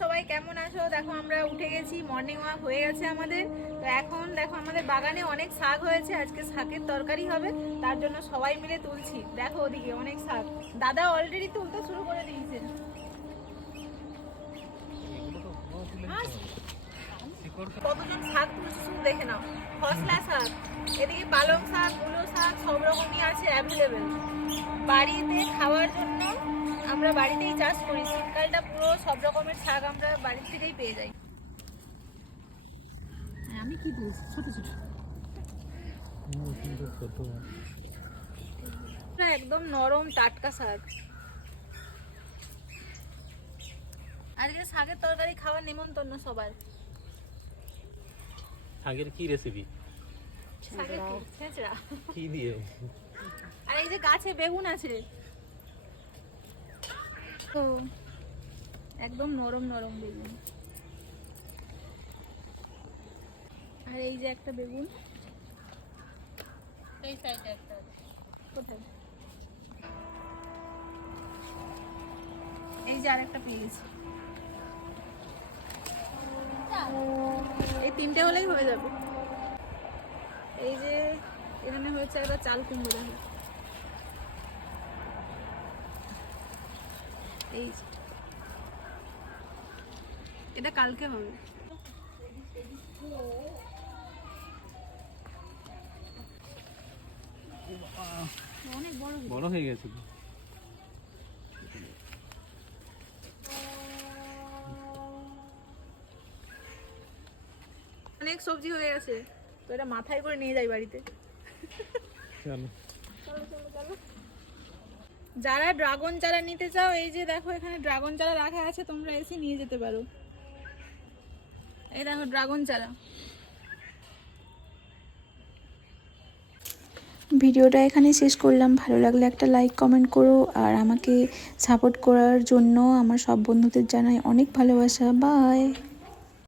সবাই কেমন আছো? দেখো আমরা উঠে গেছি, মর্নিং ওয়াক হয়ে গেছে আমাদের। তো এখন দেখো আমাদের বাগানে অনেক শাক হয়েছে, আজকে শাকের তরকারি হবে, তার জন্য সবাই মিলে তুলছি। দেখো ওদিকে অনেক শাক, দাদা অলরেডি তুলতে শুরু করে দিয়েছে। কতজন শাক তুলছে শুধু দেখে নাও। খসলা শাক, এদিকে পালং শাক, মূলো শাক, সব রকমই আছে অ্যাভেলেবেল। বাড়িতে খাওয়ার জন্য আমরা বাড়িতেই চাষ করি, শীতকালটা পুরো সব রকমের শাক আমরা বাড়ি থেকেই পেয়ে যাই। আমি কি বলছি, ছোট ছোট একদম নরম টাটকা শাক। আজকে শাকের তরকারি খাওয়ার নিমন্ত্রণ সবার। শাকের কি রেসিপি? শাকের ছেঁচড়া কি দিয়ে? আর এই যে গাছে বেগুন আছে তো, একদম নরম নরম বেগুন। আর এই যে একটা বেগুন, এই সাইডে একটা কোথায়, এই যে আরেকটা পেয়ে গেছি। এই তিনটে হলেই হয়ে যাবে। এই যে এখানে হয়েছে একটা চাল কুমড়ো, দেখো এই এটা কালকে হবে। অনেক বড় হয়ে গেছে। অনেক সবজি হয়ে গেছে, তো এটা মাথায় করে নিয়ে যাই বাড়িতে। যারা ড্রাগন চারা নিতে চাও, এই যে দেখো এখানে ড্রাগন চারা রাখা আছে, তোমরা এসে নিয়ে যেতে পারো। এই দেখো ড্রাগন চারা। ভিডিওটা এখানে শেষ করলাম। ভালো লাগলে একটা লাইক কমেন্ট করো, আর আমাকে সাপোর্ট করার জন্য আমার সব বন্ধুদের জানাই অনেক ভালোবাসা। বাই।